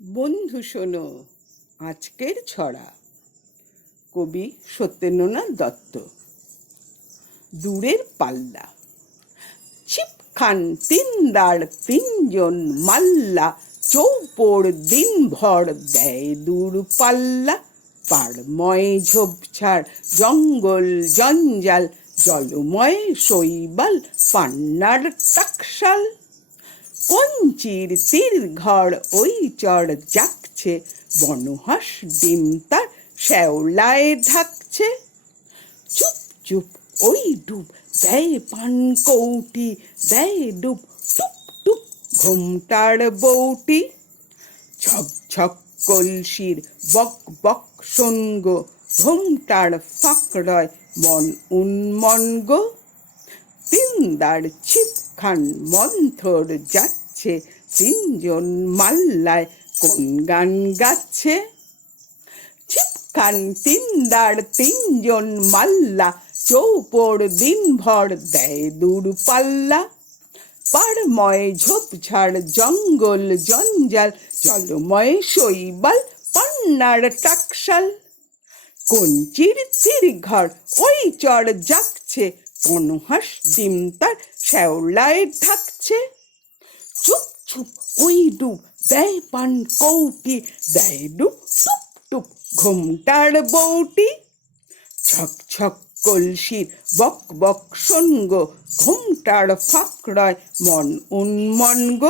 বন্ধু শোনো, আজকের ছড়া। কবি সত্যেন্দ্রনাথ দত্ত। দূরের পাল্লা। ছিপখান তিনদার তিনজন মাল্লা, চৌপড় দিনভর দেয় দূর পাল্লা। পাড়ময় ঝোপঝাড়, জঙ্গল জঞ্জাল, জলময় শৈবাল, পান্নার টাকশাল। কঞ্চির তীর ঘর ওই চড় জাগছে, বনহাঁস ডিম তার শ্যাওলায় ঢাকছে। চুপ চুপ ওই ডুব দেয় পান কৌটি, দেয় ডুব টুপ টুপ ঘুমটার বউটি। ঝক ঝক কলসির বক বক শোনগ, ঘুমটার ফাঁকড়য় মন উন্মনগ। তিনদার ছিপখান মন্থর যাচ্ছে, তিনজন মাল্লায় কোন গান গাচ্ছে। ছিপখান তিনদার তিনজন মাল্লা, চৌপড় দিনভর দেয় দূর পাল্লা। পাড়ময় ঝোপঝাড়, জঙ্গল জঞ্জাল, জলময় শৈবাল, পান্নার টাকশাল। কঞ্চির তীর ঘর ওই চড় জাগছে, বনহাঁস ডিম তার শ্যাওলায় ঢাকছে। চুপ চুপ ওই ডুব দেয় পান কৌটি, দেয় ডুব টুপ টুপ ঘুমটার বউটি। ঝক ঝক কলসির বক বক শোনগ, ঘুমটার ফাঁকড়য় মন উন্মনগ।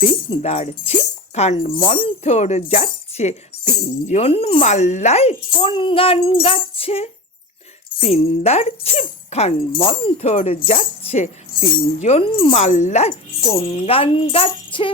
তিনদার ছিপখান মন্থর যাচ্ছে, তিনজন মাল্লায় কোন গান গাচ্ছে। তিনদার ছিপখান মন্থর যাচ্ছে, তিনজন মাল্লায় কোন গান গাচ্ছে।